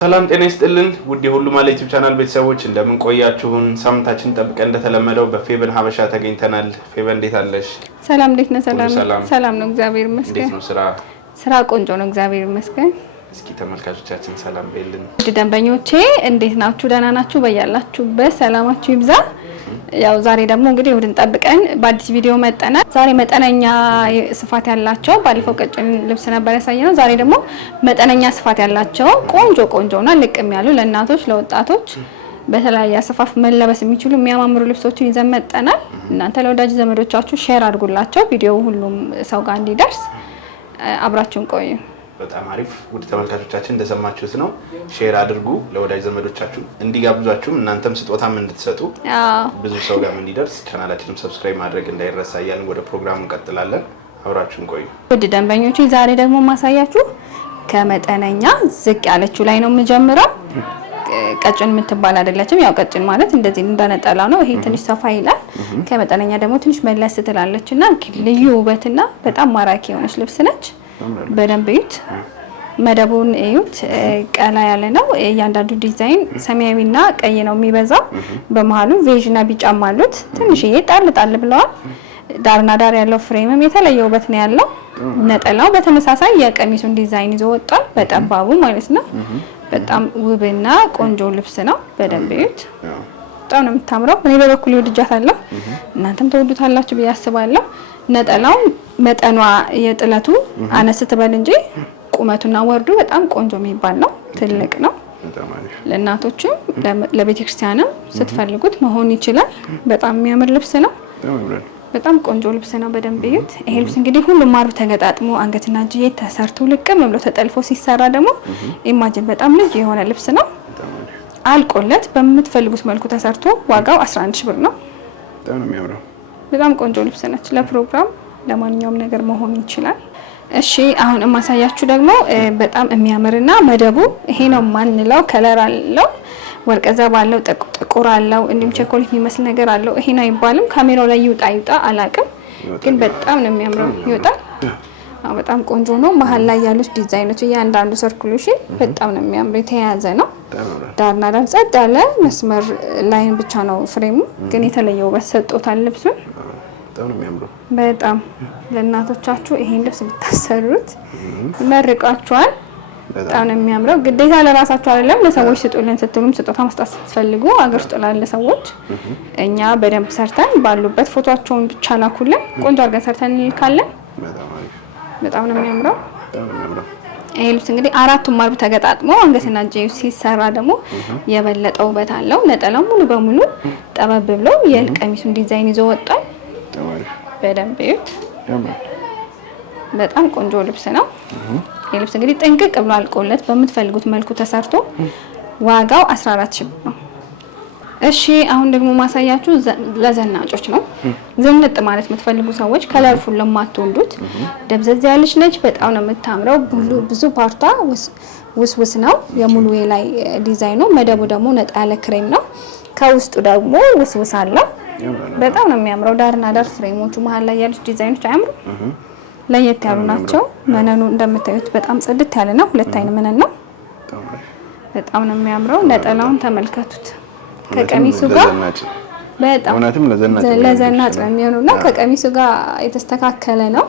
ሰላም ጤና ይስጥልን ውድ የሁሉ ማለት ዩቲዩብ ቻናል ቤተሰቦች እንደምን ቆያችሁን? ሳምንታችን ጠብቀን እንደተለመደው በፌቨን ሀበሻ ተገኝተናል። ፌቨን እንዴት አለሽ? ሰላም እንዴት ነህ? ሰላም ነው እግዚአብሔር ይመስገን። እንዴት ነው ስራ ቆንጆ ነው እግዚአብሔር ይመስገን። እስኪ ተመልካቾቻችን ሰላም በይልን። ውድ ደንበኞቼ እንዴት ናችሁ? ደህና ናችሁ? በያላችሁበት ሰላማችሁ ይብዛ። ያው ዛሬ ደግሞ እንግዲህ እሁድን ጠብቀን በአዲስ ቪዲዮ መጠናል። ዛሬ መጠነኛ ስፋት ያላቸው ባለፈው ቀጭን ልብስ ነበር ያሳየነው። ዛሬ ደግሞ መጠነኛ ስፋት ያላቸው ቆንጆና ልቅም ያሉ ለእናቶች ለወጣቶች በተለያየ አሰፋፍ መለበስ የሚችሉ የሚያማምሩ ልብሶችን ይዘን መጠናል። እናንተ ለወዳጅ ዘመዶቻችሁ ሼር አድርጉላቸው፣ ቪዲዮ ሁሉም ሰው ጋር እንዲደርስ አብራችሁን ቆዩ። በጣም አሪፍ ውድ ተመልካቾቻችን እንደሰማችሁት ነው። ሼር አድርጉ ለወዳጅ ዘመዶቻችሁ እንዲጋብዟችሁ፣ እናንተም ስጦታም እንድትሰጡ ብዙ ሰው ጋር እንዲደርስ ቻናላችንን ሰብስክራይብ ማድረግ እንዳይረሳ እያልን ወደ ፕሮግራሙ እንቀጥላለን። አብራችሁን ቆዩ። ውድ ደንበኞቼ ዛሬ ደግሞ ማሳያችሁ ከመጠነኛ ዝቅ ያለችው ላይ ነው የምጀምረው። ቀጭን የምትባል አይደለችም። ያው ቀጭን ማለት እንደዚህ እንደነጠላ ነው። ይሄ ትንሽ ሰፋ ይላል። ከመጠነኛ ደግሞ ትንሽ መለስ ትላለችና ልዩ ውበትና በጣም ማራኪ የሆነች ልብስ ነች። በደንብ እዩት፣ መደቡን እዩት። ቀላ ያለ ነው። እያንዳንዱ ዲዛይን ሰማያዊና ቀይ ነው የሚበዛው። በመሃሉ ቬጅና ቢጫም አሉት። ትንሽዬ ጣል ብለዋል። ዳርና ዳር ያለው ፍሬምም የተለየ ውበት ነው ያለው። ነጠላው በተመሳሳይ የቀሚሱን ዲዛይን ይዞ ወጣል፣ በጠባቡ ማለት ነው። በጣም ውብና ቆንጆ ልብስ ነው። በደንብ እዩት። በጣም ነው የምታምረው። እኔ በበኩሌ ወድጃታለሁ። እናንተም ተወዱታላችሁ ብዬ አስባለሁ። ነጠላው መጠኗ የጥለቱ አነስ ትበል እንጂ ቁመቱና ወርዱ በጣም ቆንጆ የሚባል ነው። ትልቅ ነው። ለእናቶችም ለቤተክርስቲያንም ስትፈልጉት መሆን ይችላል። በጣም የሚያምር ልብስ ነው። በጣም ቆንጆ ልብስ ነው። በደንብ እዩት። ይሄ ልብስ እንግዲህ ሁሉም ማሩ ተገጣጥሞ አንገትና እጅዬ ተሰርቶ ልቅም ብሎ ተጠልፎ ሲሰራ ደግሞ ኢማጂን በጣም ልጅ የሆነ ልብስ ነው። አልቆለት በምትፈልጉት መልኩ ተሰርቶ ዋጋው 11 ሺህ ብር ነው። በጣም ቆንጆ ልብስ ነች። ለፕሮግራም ለማንኛውም ነገር መሆን ይችላል። እሺ አሁን የማሳያችሁ ደግሞ በጣም የሚያምርና መደቡ ይሄ ነው ማንለው ከለር አለው፣ ወርቀ ዘብ አለው፣ ጥቁር አለው፣ እንዲሁም ቸኮሌት የሚመስል ነገር አለው። ይሄ ነው አይባልም። ካሜራው ላይ ይውጣ አላቅም፣ ግን በጣም ነው የሚያምረው። ይወጣል። በጣም ቆንጆ ነው። መሀል ላይ ያሉት ዲዛይኖች እያንዳንዱ ሰርኩሌሽን በጣም ነው የሚያምር። የተያያዘ ነው። ዳርና ዳር ጸጥ ያለ መስመር ላይን ብቻ ነው ፍሬሙ፣ ግን የተለየ ውበት ሰጥቶታል ልብሱን። በጣም ነው የሚያምረው። በጣም ለእናቶቻችሁ ይሄን ልብስ ብታሰሩት ይመርቃችኋል። በጣም ነው የሚያምረው። ግዴታ ለራሳችሁ አይደለም፣ ለሰዎች ስጡልን ስትሉም ስጦታ መስጠት ስትፈልጉ አገር ውስጥ ላለ ሰዎች እኛ በደንብ ሰርተን ባሉበት ፎቶአቸውን ብቻ ላኩልን፣ ቆንጆ አድርገን ሰርተን እንልካለን። በጣም ነው የሚያምረው። ይሄ ልብስ እንግዲህ አራቱም ማርብ ተገጣጥሞ አንገትና እጅ ሲሰራ ደግሞ የበለጠ ውበት አለው። ነጠላው ሙሉ በሙሉ ጠበብ ብሎ የቀሚሱን ዲዛይን ይዞ ወጣል። በደንብ እዩት። በጣም ቆንጆ ልብስ ነው። ይሄ ልብስ እንግዲህ ጥንቅቅ ብሎ አልቆለት በምትፈልጉት መልኩ ተሰርቶ ዋጋው 14 ሺህ ብር ነው። እሺ አሁን ደግሞ ማሳያችሁ ለዘናጮች ነው። ዝንጥ ማለት የምትፈልጉ ሰዎች ከለርፉል ለማትወዱት ደብዘዝ ያለች ነች። በጣም ነው የምታምረው። ብዙ ፓርቷ ውስውስ ነው። የሙሉ ላይ ዲዛይኑ መደቡ ደግሞ ነጣ ያለ ክሬም ነው። ከውስጡ ደግሞ ውስውስ አለው። በጣም ነው የሚያምረው። ዳርና ዳር ፍሬሞቹ መሀል ላይ ያሉት ዲዛይኖች አያምሩ? ለየት ያሉ ናቸው። መነኑ እንደምታዩት በጣም ጽድት ያለ ነው። ሁለት አይን መነን ነው። በጣም ነው የሚያምረው። ነጠላውን ተመልከቱት። ከቀሚሱ ጋር በጣም ለዘናጭ ነው የሚሆነውና ከቀሚሱ ጋር የተስተካከለ ነው።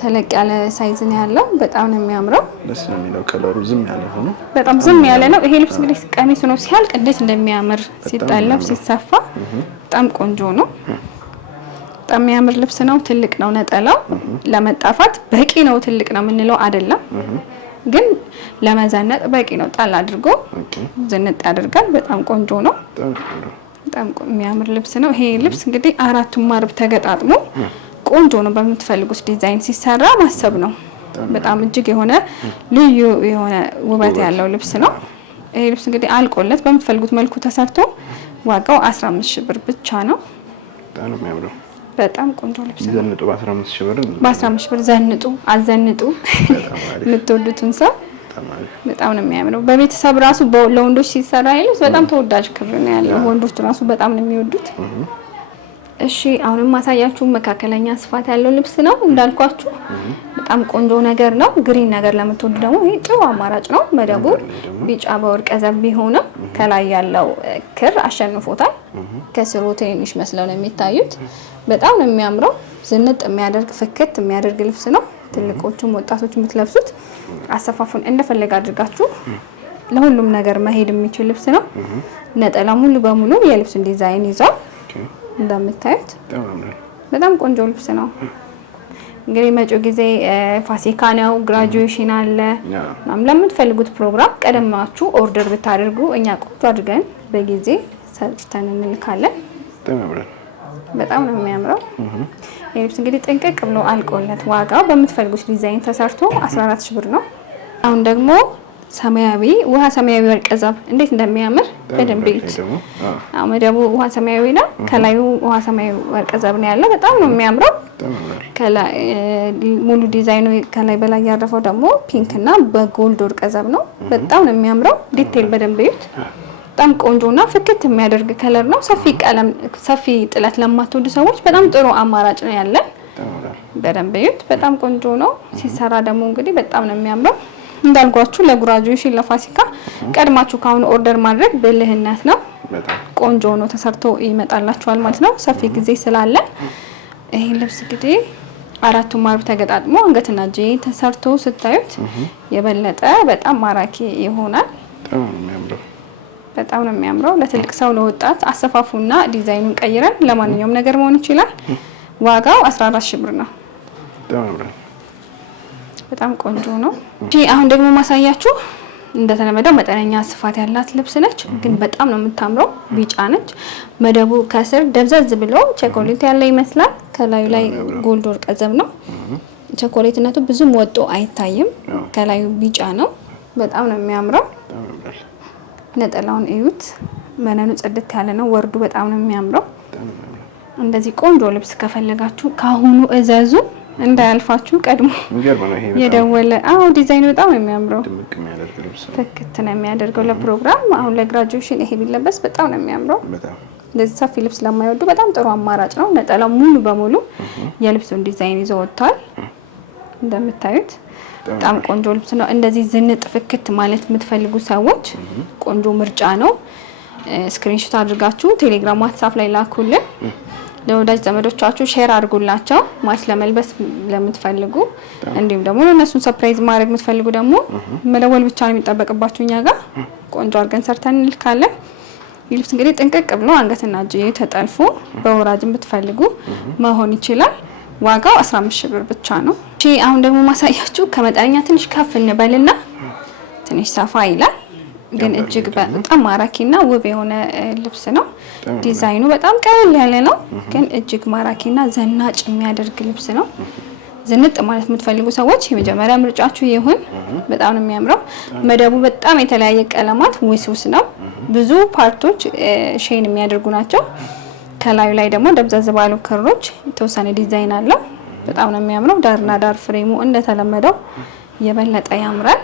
ተለቅ ያለ ሳይዝ ነው ያለው። በጣም ነው የሚያምረው። ደስ ነው የሚለው። ከለሩ ዝም ያለ ሆኖ በጣም ዝም ያለ ነው። ይሄ ልብስ እንግዲህ ቀሚሱ ነው ሲያልቅ እንዴት እንደሚያምር ሲጠለብ ሲሰፋ በጣም ቆንጆ ነው። በጣም የሚያምር ልብስ ነው። ትልቅ ነው ነጠላው። ለመጣፋት በቂ ነው። ትልቅ ነው የምንለው አይደለም፣ ግን ለመዘነጥ በቂ ነው። ጣል አድርጎ ዝንጥ ያደርጋል። በጣም ቆንጆ ነው። በጣም የሚያምር ልብስ ነው። ይሄ ልብስ እንግዲህ አራቱም ማርብ ተገጣጥሞ ቆንጆ ነው። በምትፈልጉት ዲዛይን ሲሰራ ማሰብ ነው። በጣም እጅግ የሆነ ልዩ የሆነ ውበት ያለው ልብስ ነው። ይሄ ልብስ እንግዲህ አልቆለት በምትፈልጉት መልኩ ተሰርቶ ዋጋው 15 ሺህ ብር ብቻ ነው። በጣም ነው የሚያምረው። በጣም ቆንጆ ልብስ ነው። ዘንጡ በ15 ሺህ ብር በ15 ብር ዘንጡ አዘንጡ የምትወዱትን ሰው በጣም ነው የሚያምረው። በቤተሰብ ራሱ ለወንዶች ሲሰራ ይልስ በጣም ተወዳጅ ክር ነው ያለው። ወንዶች ራሱ በጣም ነው የሚወዱት። እሺ አሁንም ማሳያችሁ መካከለኛ ስፋት ያለው ልብስ ነው እንዳልኳችሁ በጣም ቆንጆ ነገር ነው። ግሪን ነገር ለምትወዱ ደግሞ ይሄ ጥሩ አማራጭ ነው። መደቡ ቢጫ በወርቀ ዘብ ቢሆንም ከላይ ያለው ክር አሸንፎታል። ከስሩ ትንሽ መስለው ነው የሚታዩት። በጣም ነው የሚያምረው። ዝንጥ የሚያደርግ ፍክት የሚያደርግ ልብስ ነው። ትልቆቹም ወጣቶች የምትለብሱት አሰፋፉን እንደፈለገ አድርጋችሁ ለሁሉም ነገር መሄድ የሚችል ልብስ ነው። ነጠላ ሙሉ በሙሉ የልብሱን ዲዛይን ይዟል። እንደምታዩት በጣም ቆንጆ ልብስ ነው። እንግዲህ መጪው ጊዜ ፋሲካ ነው፣ ግራጁዌሽን አለ። ለምትፈልጉት ፕሮግራም ቀደማችሁ ኦርደር ብታደርጉ እኛ ቆንጆ አድርገን በጊዜ ሰርተን እንልካለን። በጣም ነው የሚያምረው። የልብስ እንግዲህ ጥንቅቅ ብሎ አልቆለት ዋጋው በምትፈልጉት ዲዛይን ተሰርቶ 14 ሺህ ብር ነው። አሁን ደግሞ ሰማያዊ ውሃ ሰማያዊ ወርቀ ዘብ እንዴት እንደሚያምር በደንብ ይዩት። መደቡ ውሃ ሰማያዊ ነው። ከላዩ ውሃ ሰማያዊ ወርቀ ዘብ ነው ያለው። በጣም ነው የሚያምረው። ከላይ ሙሉ ዲዛይኑ ከላይ በላይ ያረፈው ደግሞ ፒንክ እና በጎልድ ወርቀ ዘብ ነው። በጣም ነው የሚያምረው። ዲቴል በደንብ ይዩት። በጣም ቆንጆና ፍክት የሚያደርግ ከለር ነው። ሰፊ ቀለም ሰፊ ጥለት ለማትወዱ ሰዎች በጣም ጥሩ አማራጭ ነው ያለን። በደንብ ይዩት። በጣም ቆንጆ ነው። ሲሰራ ደግሞ እንግዲህ በጣም ነው የሚያምረው። እንዳልኳችሁ ለግራጁዌሽን ለፋሲካ ቀድማችሁ ካሁን ኦርደር ማድረግ ብልህነት ነው። ቆንጆ ነው ተሰርቶ ይመጣላችኋል ማለት ነው። ሰፊ ጊዜ ስላለ ይሄ ልብስ እንግዲህ አራቱም ማርብ ተገጣጥሞ አንገትና እጅ ተሰርቶ ስታዩት የበለጠ በጣም ማራኪ ይሆናል። በጣም ነው የሚያምረው። ለትልቅ ሰው ለወጣት አሰፋፉና ዲዛይኑን ቀይረን ለማንኛውም ነገር መሆን ይችላል። ዋጋው 14 ሺህ ብር ነው። በጣም ቆንጆ ነው። እሺ አሁን ደግሞ ማሳያችሁ እንደተለመደው መጠነኛ ስፋት ያላት ልብስ ነች፣ ግን በጣም ነው የምታምረው። ቢጫ ነች። መደቡ ከስር ደብዘዝ ብሎ ቸኮሌት ያለ ይመስላል። ከላዩ ላይ ጎልድ ወርቀ ዘብ ነው። ቸኮሌትነቱ ብዙም ወጦ አይታይም። ከላዩ ቢጫ ነው። በጣም ነው የሚያምረው። ነጠላውን እዩት። መነኑ ጽድት ያለ ነው። ወርዱ በጣም ነው የሚያምረው። እንደዚህ ቆንጆ ልብስ ከፈለጋችሁ ካሁኑ እዘዙ እንዳያልፋችሁ። ቀድሞ የደወለ ዲዛይኑ በጣም ነው የሚያምረው። ፍክት ነው የሚያደርገው ለፕሮግራም። አሁን ለግራጁዌሽን ይሄ ቢለበስ በጣም ነው የሚያምረው። እንደዚህ ሰፊ ልብስ ለማይወዱ በጣም ጥሩ አማራጭ ነው። ነጠላው ሙሉ በሙሉ የልብሱን ዲዛይን ይዞ ወጥቷል። እንደምታዩት በጣም ቆንጆ ልብስ ነው። እንደዚህ ዝንጥ ፍክት ማለት የምትፈልጉ ሰዎች ቆንጆ ምርጫ ነው። ስክሪንሾት አድርጋችሁ ቴሌግራም፣ ዋትስአፕ ላይ ላኩልን። ለወዳጅ ዘመዶቻችሁ ሼር አድርጉላቸው። ማለት ለመልበስ ለምትፈልጉ እንዲሁም ደግሞ ለነሱን ሰርፕራይዝ ማድረግ የምትፈልጉ ደግሞ መደወል ብቻ ነው የሚጠበቅባችሁ። እኛ ጋር ቆንጆ አድርገን ሰርተን እንልካለን። ልብስ እንግዲህ ጥንቅቅ ብሎ አንገትና እጅ ተጠልፎ በወራጅ ብትፈልጉ መሆን ይችላል። ዋጋው 15 ሺህ ብር ብቻ ነው። እሺ አሁን ደግሞ ማሳያችሁ ከመጠነኛ ትንሽ ከፍ እንበልና ትንሽ ሰፋ ይላል፣ ግን እጅግ በጣም ማራኪና ውብ የሆነ ልብስ ነው። ዲዛይኑ በጣም ቀለል ያለ ነው፣ ግን እጅግ ማራኪና ዘናጭ የሚያደርግ ልብስ ነው። ዝንጥ ማለት የምትፈልጉ ሰዎች የመጀመሪያ ምርጫችሁ ይሁን። በጣም ነው የሚያምረው። መደቡ በጣም የተለያየ ቀለማት ውስውስ ነው። ብዙ ፓርቶች ሼን የሚያደርጉ ናቸው። ከላዩ ላይ ደግሞ ደብዘዝ ባሉ ክሮች የተወሰነ ዲዛይን አለው። በጣም ነው የሚያምረው። ዳርና ዳር ፍሬሙ እንደተለመደው የበለጠ ያምራል።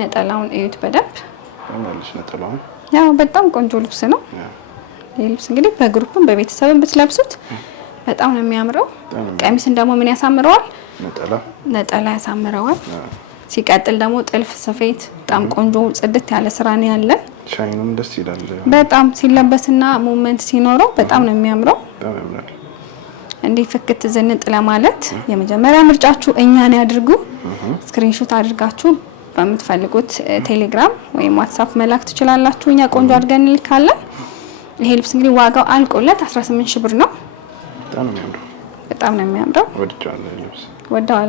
ነጠላውን እዩት በደንብ። ያው በጣም ቆንጆ ልብስ ነው። ይህ ልብስ እንግዲህ በግሩፕም በቤተሰብም ብትለብሱት በጣም ነው የሚያምረው። ቀሚስን ደግሞ ምን ያሳምረዋል? ነጠላ ያሳምረዋል። ሲቀጥል ደግሞ ጥልፍ ስፌት በጣም ቆንጆ ጽድት ያለ ስራ ነው ያለ። ሻይኑም ደስ ይላል በጣም ሲለበስና ሞመንት ሲኖረው በጣም ነው የሚያምረው። እንዲህ ፍክት ዝንጥ ለማለት የመጀመሪያ ምርጫችሁ እኛን ያድርጉ። ስክሪንሾት አድርጋችሁ በምትፈልጉት ቴሌግራም ወይም ዋትስአፕ መላክ ትችላላችሁ። እኛ ቆንጆ አድርገን እንልካለን። ይሄ ልብስ እንግዲህ ዋጋው አልቆለት 18 ሺህ ብር ነው። በጣም ነው የሚያምረው። ወደዋል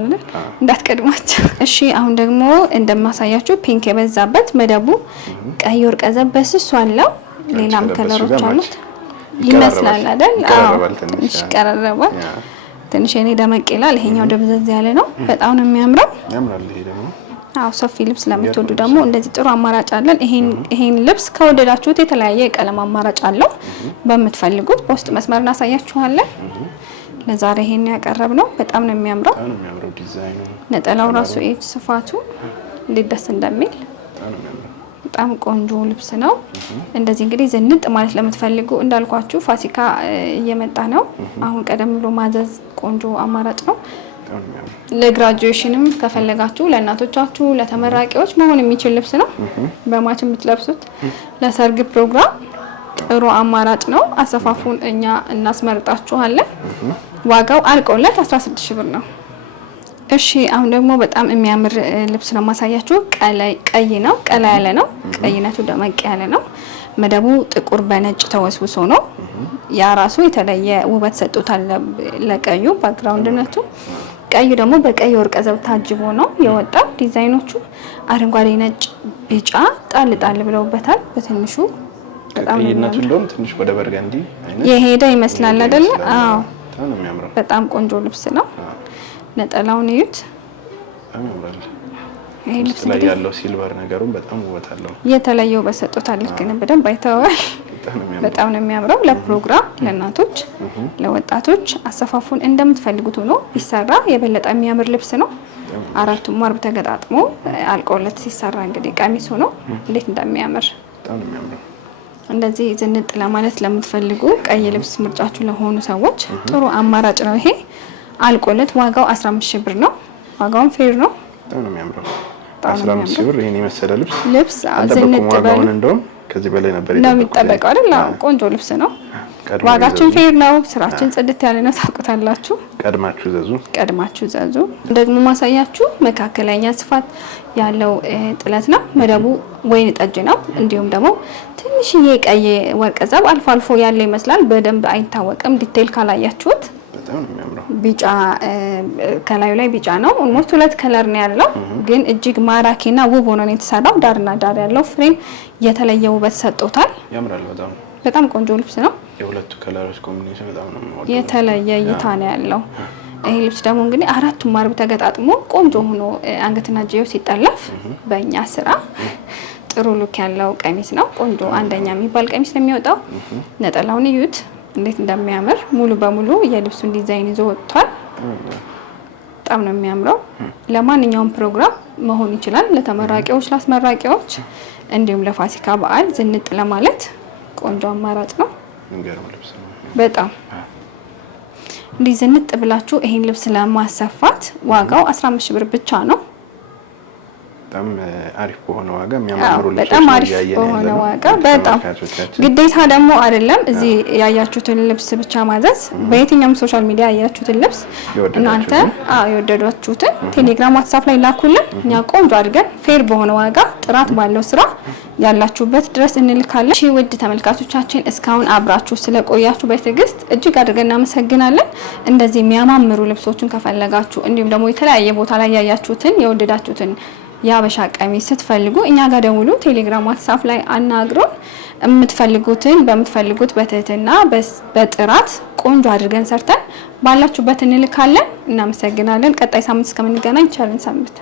እንዳትቀድማቸው። እሺ አሁን ደግሞ እንደማሳያችሁ ፒንክ የበዛበት መደቡ ቀይ ወርቀ ዘብ በስሱ አለው። ሌላም ከለሮች አሉት ይመስላል አይደል? አዎ ትንሽ ቀረረባል። ትንሽ እኔ ደመቅ ይላል። ይሄኛው ደብዘዝ ያለ ነው። በጣም ነው የሚያምረው። ያምራል። ይሄ ደግሞ ሰፊ ልብስ ለምትወዱ ደግሞ እንደዚህ ጥሩ አማራጭ አለን። ይሄን ልብስ ከወደዳችሁት የተለያየ የቀለም አማራጭ አለው። በምትፈልጉት በውስጥ መስመር እናሳያችኋለን። ለዛሬ ይሄን ያቀረብ ነው። በጣም ነው የሚያምረው። ነጠላው ራሱ ስፋቱ እንዴት ደስ እንደሚል በጣም ቆንጆ ልብስ ነው። እንደዚህ እንግዲህ ዝንጥ ማለት ለምትፈልጉ እንዳልኳችሁ ፋሲካ እየመጣ ነው። አሁን ቀደም ብሎ ማዘዝ ቆንጆ አማራጭ ነው። ለግራጁዌሽንም ከፈለጋችሁ ለእናቶቻችሁ፣ ለተመራቂዎች መሆን የሚችል ልብስ ነው። በማች የምትለብሱት ለሰርግ ፕሮግራም ጥሩ አማራጭ ነው። አሰፋፉን እኛ እናስመርጣችኋለን። ዋጋው አልቆለት 16 ብር ነው። እሺ አሁን ደግሞ በጣም የሚያምር ልብስ ነው ማሳያችሁ። ቀይ ነው፣ ቀላ ያለ ነው። ቀይነቱ ደመቅ ያለ ነው። መደቡ ጥቁር በነጭ ተወስውሶ ነው። ያ ራሱ የተለየ ውበት ሰጥቶታል ለቀዩ ባክግራውንድነቱ። ቀዩ ደግሞ በቀይ ወርቀ ዘብ ታጅቦ ነው የወጣው። ዲዛይኖቹ አረንጓዴ፣ ነጭ፣ ቢጫ ጣል ጣል ብለውበታል በትንሹ። በጣም ቀይነቱ እንደውም ትንሽ ወደ በርገንዲ አይነት የሄደ ይመስላል አይደል? አዎ በጣም ነው የሚያምረው። በጣም ቆንጆ ልብስ ነው። ነጠላውን እዩት። ይሄ ልብስ ላይ ያለው ሲልቨር ነገሩን በጣም ውበት አለው። የተለየ ውበት ሰጥቶታል። ልክ ነው፣ በደንብ አይተዋል። በጣም ነው የሚያምረው። ለፕሮግራም፣ ለእናቶች፣ ለወጣቶች አሰፋፉን እንደምትፈልጉት ሆኖ ቢሰራ የበለጠ የሚያምር ልብስ ነው። አራቱም ማርብ ተገጣጥሞ አልቆለት ሲሰራ እንግዲህ ቀሚስ ሆኖ እንዴት እንደሚያምር በጣም ነው የሚያምረው። እንደዚህ ዝንጥ ለማለት ለምትፈልጉ ቀይ ልብስ ምርጫችሁ ለሆኑ ሰዎች ጥሩ አማራጭ ነው ይሄ። አልቆለት ዋጋው 15 ብር ነው። ዋጋውም ፌር ነው። በጣም ነው የሚያምረው። 15 ብር ይሄን የመሰለ ልብስ ዝንጥ በል እንደውም ከዚህ በላይ ነበር የሚጠበቀው አይደል? ቆንጆ ልብስ ነው። ዋጋችን ፌር ነው። ስራችን ጽድት ያለ ነው። ታውቁታላችሁ። ቀድማችሁ ዘዙ። ደግሞ ማሳያችሁ መካከለኛ ስፋት ያለው ጥለት ነው። መደቡ ወይን ጠጅ ነው። እንዲሁም ደግሞ ትንሽዬ ቀይ ወርቀ ዘብ አልፎ አልፎ ያለ ይመስላል። በደንብ አይታወቅም ዲቴል ካላያችሁት። ቢጫ ከላዩ ላይ ቢጫ ነው። ኦልሞስት 2 ከለር ነው ያለው፣ ግን እጅግ ማራኪና ውብ ሆኖ ነው የተሰራው። ዳርና ዳር ያለው ፍሬም የተለየ ውበት ሰጥቶታል። ያምራል። በጣም ቆንጆ ልብስ ነው። የሁለቱ ከለሮች ኮምቢኔሽን በጣም ነው የሚወደው። የተለየ እይታ ነው ያለው። ይሄ ልብስ ደግሞ እንግዲህ አራቱም ማርብ ተገጣጥሞ ቆንጆ ሆኖ አንገትና ጂዮ ሲጠለፍ በእኛ ስራ ጥሩ ሉክ ያለው ቀሚስ ነው። ቆንጆ አንደኛ የሚባል ቀሚስ ነው የሚወጣው። ነጠላውን እዩት እንዴት እንደሚያምር ሙሉ በሙሉ የልብሱን ዲዛይን ይዞ ወጥቷል። በጣም ነው የሚያምረው። ለማንኛውም ፕሮግራም መሆን ይችላል። ለተመራቂዎች፣ ለአስመራቂዎች እንዲሁም ለፋሲካ በዓል ዝንጥ ለማለት ቆንጆ አማራጭ ነው። በጣም እንዲህ ዝንጥ ብላችሁ ይሄን ልብስ ለማሰፋት ዋጋው 15 ብር ብቻ ነው። በጣም አሪፍ በሆነ ዋጋ የሚያማምሩ ልብሶች በጣም አሪፍ በሆነ ዋጋ በጣም ግዴታ ደግሞ አይደለም እዚህ ያያችሁትን ልብስ ብቻ ማዘዝ። በየትኛውም ሶሻል ሚዲያ ያያችሁትን ልብስ እናንተ የወደዳችሁትን ቴሌግራም፣ ዋትስአፕ ላይ ላኩልን። እኛ ቆንጆ አድርገን ፌር በሆነ ዋጋ ጥራት ባለው ስራ ያላችሁበት ድረስ እንልካለን። እሺ ውድ ተመልካቾቻችን እስካሁን አብራችሁ ስለቆያችሁ በትዕግስት እጅግ አድርገን እናመሰግናለን። እንደዚህ የሚያማምሩ ልብሶችን ከፈለጋችሁ እንዲሁም ደግሞ የተለያየ ቦታ ላይ ያያችሁትን የወደዳችሁትን የሀበሻ ቀሚስ ስትፈልጉ እኛ ጋር ደውሉ። ቴሌግራም፣ ዋትስአፕ ላይ አናግሩን። የምትፈልጉትን በምትፈልጉት በትህትና በጥራት ቆንጆ አድርገን ሰርተን ባላችሁበት እንልካለን። እናመሰግናለን። ቀጣይ ሳምንት እስከምንገናኝ ቸርን ሰንብት።